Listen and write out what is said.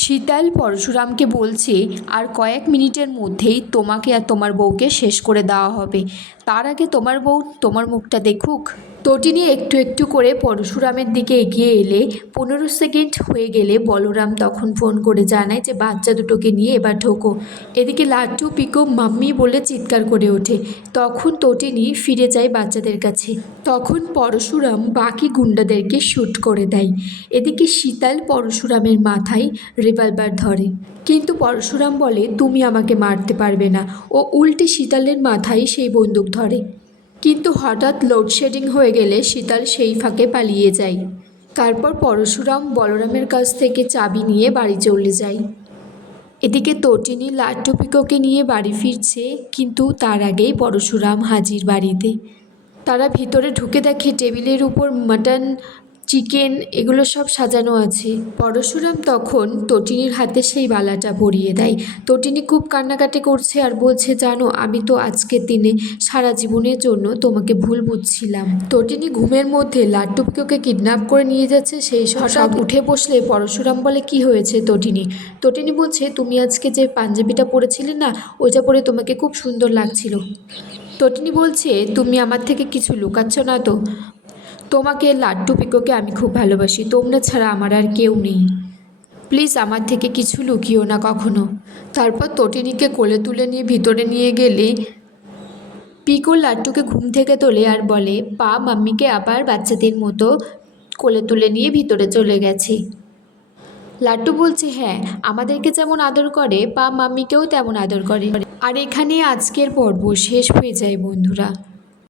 শীতল পরশুরামকে বলছে আর কয়েক মিনিটের মধ্যেই তোমাকে আর তোমার বউকে শেষ করে দেওয়া হবে। তার আগে তোমার বউ তোমার মুখটা দেখুক। তটিনী একটু একটু করে পরশুরামের দিকে এগিয়ে এলে 15 সেকেন্ড হয়ে গেলে বলরাম তখন ফোন করে জানায় যে বাচ্চা দুটোকে নিয়ে এবার ঢোকো। এদিকে লাট্টু পিকো মাম্মি বলে চিৎকার করে ওঠে। তখন তটিনী ফিরে যায় বাচ্চাদের কাছে। তখন পরশুরাম বাকি গুন্ডাদেরকে শ্যুট করে দেয়। এদিকে শীতল পরশুরামের মাথায় রিভলভার ধরে, কিন্তু পরশুরাম বলে তুমি আমাকে মারতে পারবে না। ও উল্টে শীতলের মাথায় সেই বন্দুক ধরে, কিন্তু হঠাৎ লোডশেডিং হয়ে গেলে শীতল সেই ফাঁকে পালিয়ে যায়। তারপর পরশুরাম বলরামের কাছ থেকে চাবি নিয়ে বাড়ি চলে যায়। এদিকে তটিনী লাট্টু পিকোকে নিয়ে বাড়ি ফিরছে, কিন্তু তার আগেই পরশুরাম হাজির বাড়িতে। তারা ভিতরে ঢুকে দেখে টেবিলের উপর মাটন, চিকেন এগুলো সব সাজানো আছে। পরশুরাম তখন তটিনীর হাতে সেই বালাটা পরিয়ে দেয়। তটিনী খুব কান্নাকাটি করছে আর বলছে, জানো আমি তো আজকের দিনে সারা জীবনের জন্য তোমাকে ভুল বুঝছিলাম। তটিনী ঘুমের মধ্যে লাট্টু পিকোকে কিডন্যাপ করে নিয়ে যাচ্ছে, সেই হঠাৎ উঠে বসলে পরশুরাম বলে কি হয়েছে তটিনী? তটিনী বলছে তুমি আজকে যে পাঞ্জাবিটা পরেছিলে না, ওইটা পরে তোমাকে খুব সুন্দর লাগছিল। তটিনী বলছে তুমি আমার থেকে কিছু লুকাচ্ছ না তো? তোমাকে লাট্টু পিকোকে আমি খুব ভালোবাসি, তোমরা ছাড়া আমার আর কেউ নেই, প্লিজ আমার থেকে কিছু লুকিও না কখনো। তারপর তটিনীকে কোলে তুলে নিয়ে ভিতরে নিয়ে গেলে পিকো লাট্টুকে ঘুম থেকে তোলে আর বলে পা মাম্মিকে আবার বাচ্চাদের মতো কোলে তুলে নিয়ে ভিতরে চলে গেছে। লাট্টু বলছে হ্যাঁ, আমাদেরকে যেমন আদর করে পা মাম্মিকেও তেমন আদর করে। আর এখানে আজকের পর্ব শেষ হয়ে যায় বন্ধুরা।